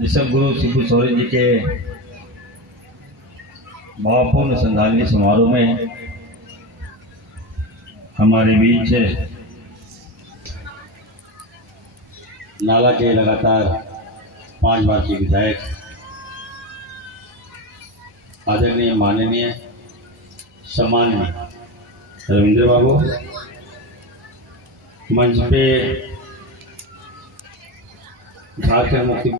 विश्व गुरु शिबू सोरेन जी के भावपूर्ण श्रद्धांजलि समारोह में हमारे बीच नाला के लगातार 5 बार के विधायक आदरणीय माननीय सम्माननीय रविंद्र बाबू मंच पे झारखंड मुक्ति,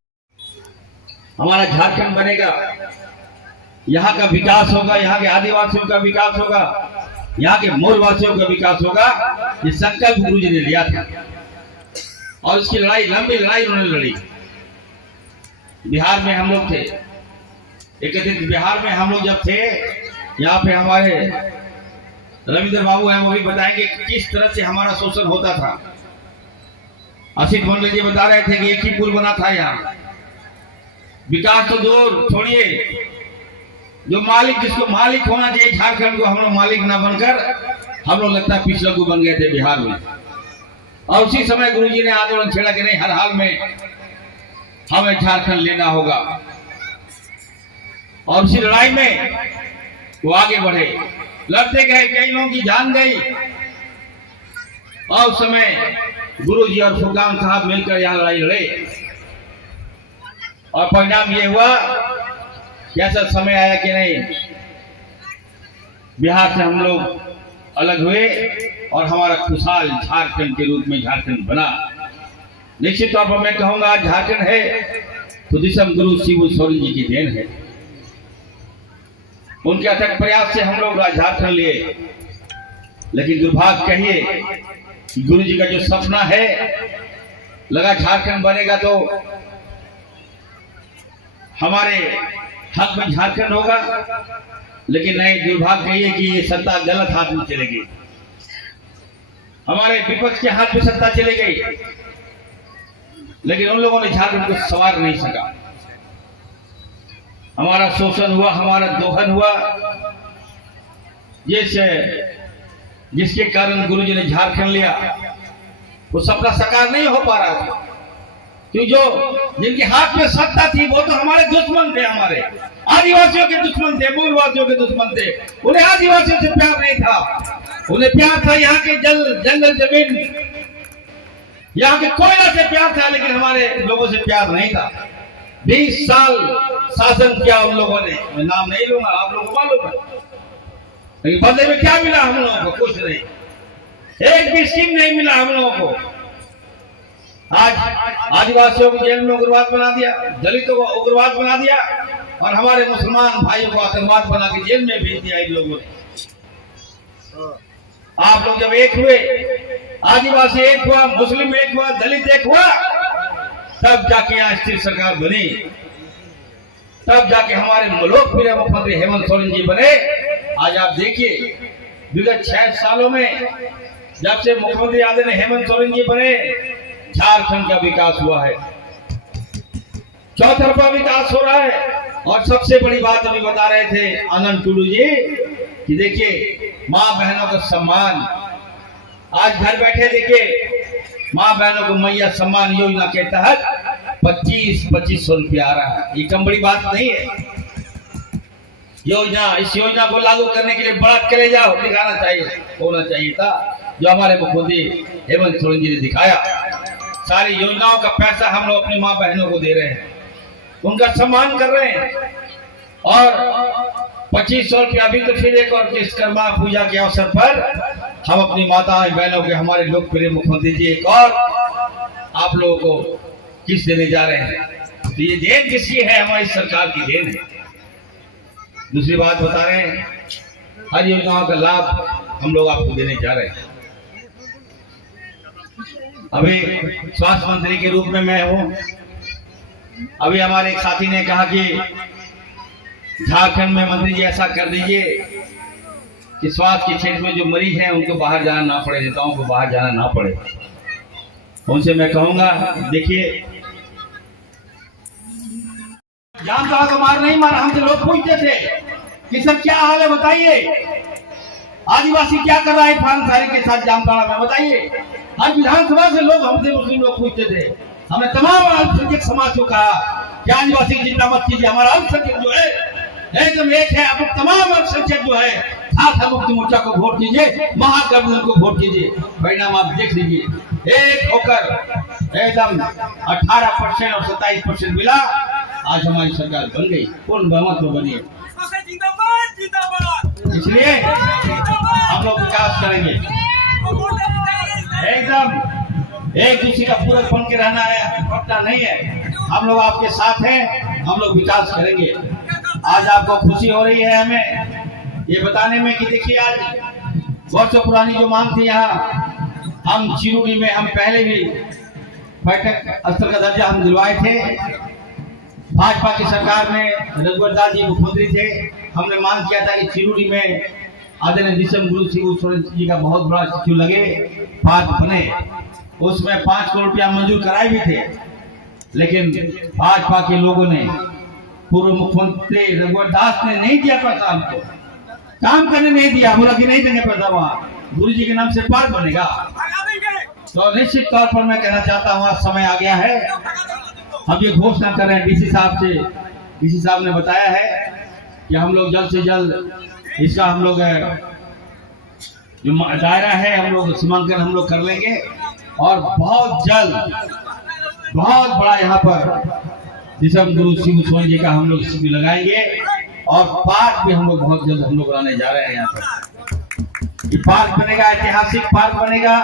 हमारा झारखंड बनेगा, यहाँ का विकास होगा, यहाँ के आदिवासियों का विकास होगा, यहाँ के मूलवासियों का विकास होगा। ये संकल्प गुरु जी ने लिया था और इसकी लड़ाई, लंबी लड़ाई उन्होंने लड़ी। बिहार में हम लोग थे, एक दिन बिहार में हम लोग जब थे, यहाँ पे हमारे रविंद्र बाबू हैं, वो भी बताएंगे किस तरह से हमारा शोषण होता था। असित मंडल जी बता रहे थे कि एक ही पुल बना था यहाँ। विकास तो दूर छोड़िए, जो मालिक, जिसको मालिक होना चाहिए झारखंड को, हम लोग मालिक ना बनकर हम लोग लगता है पिछलग्गू बन गए थे बिहार में। और उसी समय गुरुजी ने आंदोलन छेड़ा कि नहीं, हर हाल में हमें झारखंड लेना होगा। और उसी लड़ाई में वो आगे बढ़े, लड़ते गए, कई लोगों की जान गई। और उस समय गुरुजी और फुरकान साहब मिलकर यहाँ लड़ाई लड़े और परिणाम ये हुआ कि ऐसा समय आया कि नहीं, बिहार से हम लोग अलग हुए और हमारा खुशहाल झारखंड के रूप में झारखंड बना। निश्चित तौर पर मैं कहूंगा झारखंड है तो दिसम गुरु शिबू सोरेन जी की देन है। उनके अथक प्रयास से हम लोग झारखंड लिए, लेकिन दुर्भाग्य कहिए गुरु जी का जो सपना है, लगा झारखंड बनेगा तो हमारे हक में झारखंड होगा, लेकिन नहीं, दुर्भाग्य कहिए कि ये सत्ता गलत हाथ में चली गई। हमारे विपक्ष के हाथ में सत्ता चली गई, लेकिन उन लोगों ने झारखंड को संवार नहीं सका। हमारा शोषण हुआ, हमारा दोहन हुआ, जिसके कारण गुरुजी ने झारखंड लिया। वो सपना साकार नहीं हो पा रहा था, क्योंकि जो जिनके हाथ में सत्ता थी वो तो हमारे दुश्मन थे, हमारे आदिवासियों के दुश्मन थे, मूलवासियों के दुश्मन थे। उन्हें आदिवासियों से प्यार नहीं था, उन्हें प्यार था यहाँ के जंगल जमीन, यहाँ के कोयला से प्यार था, लेकिन हमारे लोगों से प्यार नहीं था। 20 साल शासन किया उन लोगों ने, मैं नाम नहीं लूंगा, आप लोगों को मालूम है, लेकिन बदले में क्या मिला हम लोगों को? कुछ नहीं, एक भी स्कीम नहीं मिला हम लोगों को। आज आदिवासियों को जेल में उग्रवाद बना दिया, दलितों को उग्रवाद बना दिया और हमारे मुसलमान भाइयों को आतंकवाद बना के जेल में भेज दिया इन लोगों ने। आप लोग जब एक हुए, आदिवासी एक हुआ, मुस्लिम एक हुआ, दलित एक हुआ, तब जाके यहाँ स्थिर सरकार बनी, तब जाके हमारे लोकप्रिय मुख्यमंत्री हेमंत सोरेन जी बने। आज आप देखिए, विगत 6 सालों में जब से मुख्यमंत्री आदरणीय हेमंत सोरेन जी बने, झारखंड का विकास हुआ है, चौतरफा विकास हो रहा है। और सबसे बड़ी बात अभी बता रहे थे आनंद टुडू जी कि देखिए माँ बहनों का सम्मान, आज घर बैठे देखिए माँ बहनों को मैया सम्मान योजना के तहत 2500 रुपया आ रहा है। ये कम बड़ी बात नहीं है। योजना, इस योजना को लागू करने के लिए बड़ा कलेजा दिखाना चाहिए, होना चाहिए था, जो हमारे मुख्यमंत्री हेमंत सोरेन जी ने दिखाया। सारी योजनाओं का पैसा हम लोग अपनी माँ बहनों को दे रहे हैं, उनका सम्मान कर रहे हैं। और 2500 रुपया अभी तो फिर एक और विश्वकर्मा पूजा के अवसर पर हम अपनी माताएं बहनों के, हमारे लोकप्रिय मुख्यमंत्री जी एक और आप लोगों को किस देने जा रहे हैं। तो ये देन किसकी है? हमारी सरकार की देन है। दूसरी बात बता रहे हैं, हर योजनाओं का लाभ हम लोग आपको देने जा रहे हैं। अभी स्वास्थ्य मंत्री के रूप में मैं हूं। अभी हमारे एक साथी ने कहा कि झारखंड में मंत्री जी ऐसा कर दीजिए कि स्वास्थ्य के क्षेत्र में जो मरीज हैं उनको बाहर जाना ना पड़े, नेताओं को बाहर जाना ना पड़े। उनसे मैं कहूंगा, देखिए जामताड़ा को मार नहीं मारा, हमसे लोग पूछते थे कि सर क्या हाल है बताइए, आदिवासी क्या कर रहा है इरफान अंसारी के साथ जामताड़ा में, बताइए। आज विधानसभा से लोग हमसे, मुस्लिम लोग पूछते थे, हमने तमाम अल्पसंख्यक समाज को कहा आदिवासी की चिंता मत कीजिए, हमारा अल्पसंख्यक जो है एकदम एक है। आप तमाम अल्पसंख्यक जो है झारखंड मुक्ति मोर्चा को वोट कीजिए, महागठबंधन को वोट कीजिए, परिणाम आप देख लीजिए। एक होकर एकदम 18% और 27% मिला, आज हमारी सरकार बन गई, पूर्ण बहुमत में बनी है। इसलिए हम लोग विकास करेंगे, एकदम एक दूसरे का पूरक बन के रहना है, पटना नहीं है। हम लोग आपके साथ हैं, हम लोग विकास करेंगे। आज आपको खुशी हो रही है हमें ये बताने में कि देखिए आज वर्षों पुरानी जो मांग थी, यहाँ हम चिरूडी में हम पहले भी बैठक स्तर का दर्जा हम दिलवाए थे। भाजपा की सरकार में रघुवर दास जी मुख्यमंत्री थे, हमने मांग किया था कि चिरूडी में आदरणीय दिसम गुरु शिबू सोरेन जी का बहुत बड़ा स्टैच्यू लगे, पार्क बने। उसमें 5 करोड़ रुपया मंजूर कराए भी थे, लेकिन भाजपा के लोगों ने, पूर्व मुख्यमंत्री रघुवर दास ने नहीं दिया पैसा, हमको काम करने नहीं दिया। बोला कि नहीं देंगे पैसा, वहाँ गुरु जी के नाम से पार्क बनेगा। तो निश्चित तौर पर मैं कहना चाहता हूँ, समय आ गया है, हम ये घोषणा कर रहे हैं डीसी साहब से। डीसी साहब ने बताया है कि हम लोग जल्द से जल्द इसका हम लोग जो दायरा है हम लोग सीमांकन हम लोग कर लेंगे, और बहुत जल्द बहुत बड़ा यहाँ पर दिसम गुरु शिबू सोरेन जी का हम लोग शिविर लगाएंगे, और पार्क भी हम लोग बहुत जल्द हम लोग बनाने जा रहे हैं। यहाँ पर ये पार्क बनेगा, ऐतिहासिक पार्क बनेगा,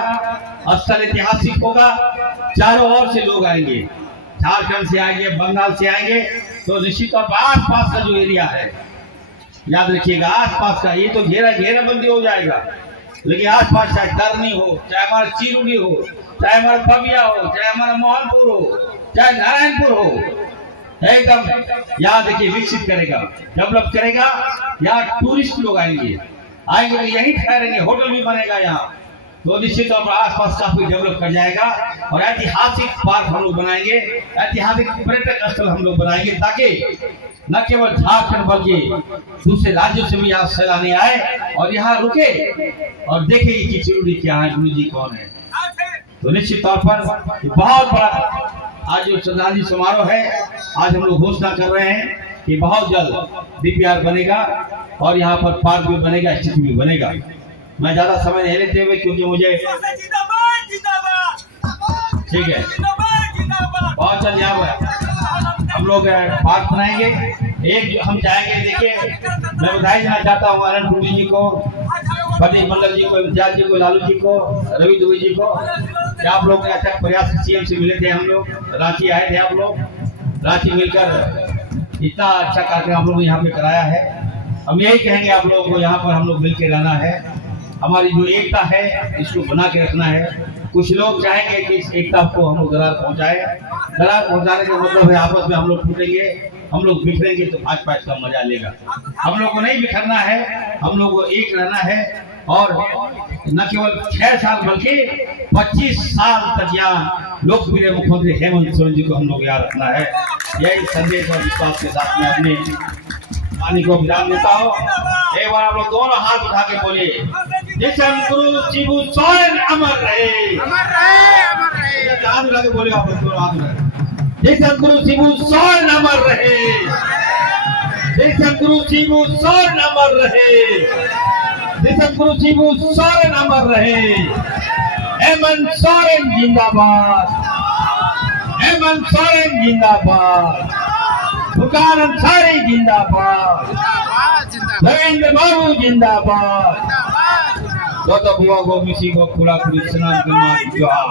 स्थल ऐतिहासिक होगा, चारों ओर से लोग आएंगे, झारखंड से आएंगे, बंगाल से आएंगे। तो निश्चित तौर पर आसपास का जो एरिया है, याद रखिएगा आसपास का, ये तो घेरा बंदी हो जाएगा, लेकिन आसपास चाहे तरनी हो, चाहे हमारा चिरूडी हो, चाहे हमारा बबिया हो, चाहे हमारा मोहनपुर हो, चाहे नारायणपुर हो, एकदम याद रखिए विकसित करेगा, डेवलप करेगा। यहाँ टूरिस्ट लोग आएंगे तो यही ठहरेंगे, होटल भी बनेगा यहाँ, तो निश्चित तौर पर आसपास काफी डेवलप कर जाएगा। और ऐतिहासिक पार्क हम लोग बनाएंगे, ऐतिहासिक पर्यटक स्थल हम लोग बनाएंगे, ताकि न केवल झारखंड बल्कि दूसरे राज्यों से भी यहाँ सैलानी आए और यहाँ रुके और देखे कि चिरूडी क्या है, गुरु जी कौन है। तो निश्चित तौर पर बहुत बड़ा आज जो श्रद्धांजलि समारोह है, आज हम लोग घोषणा कर रहे हैं कि बहुत जल्द डीपीआर बनेगा और यहाँ पर पार्क भी बनेगा, स्थिति भी बनेगा। मैं ज्यादा समय नहीं लेते हुए, क्योंकि मुझे ठीक है बहुत जल्द यहाँ पर हम लोग पार्क बनाएंगे। एक हम चाहेंगे, देखिए मैं बधाई देना चाहता हूँ आनंद टूडी जी को, प्रदीप मंडल जी को, इम्तियाज जी को, लालू जी को, रवि दुबे जी को। आप लोग अच्छा प्रयास सीएम से मिले थे, हम लोग रांची आए थे, आप लोग रांची मिलकर इतना अच्छा कार्यक्रम हम लोग यहाँ पे कराया है। हम यही कहेंगे आप लोगों को, यहाँ पर हम लोग मिलकर रहना है, हमारी जो एकता है इसको बना के रखना है। कुछ लोग चाहेंगे कि इस एकता को हम लोग दरार पहुँचाए, दरार पहुँचाने का मतलब है आपस में हम लोग टूटेंगे, हम लोग बिखरेंगे तो भाजपा इसका मजा लेगा। हम लोग को नहीं बिखरना है, हम लोग को एक रहना है, और न केवल 6 साल बल्कि 25 साल तक यहाँ लोकप्रिय मुख्यमंत्री हेमंत सोरेन जी को हम लोग याद रखना है। यही संदेश और विश्वास के साथ में अपने वाणी को विराम देता हूँ। एक बार आप लोग दोनों हाथ उठा के बोलिए, दिसम गुरु शिबू सोरेन अमर रहे, अमर रहे, अमर रहे। हाथ उठा के बोलिए आप लोग दोनों हाथ उठा, दिसम गुरु शिबू सोरेन अमर रहे, दिसम गुरु शिबू सोरेन अमर रहे, दिसम गुरु शिबू सोरेन अमर रहे। हेमंत सोरेन जिंदाबाद, हेमंत सोरेन जिंदाबाद, फुरकान अंसारी जिंदाबाद, रविंद्र बाबू जिंदाबाद, बुआ को मिसी को खुला खुली सनातन जोहार।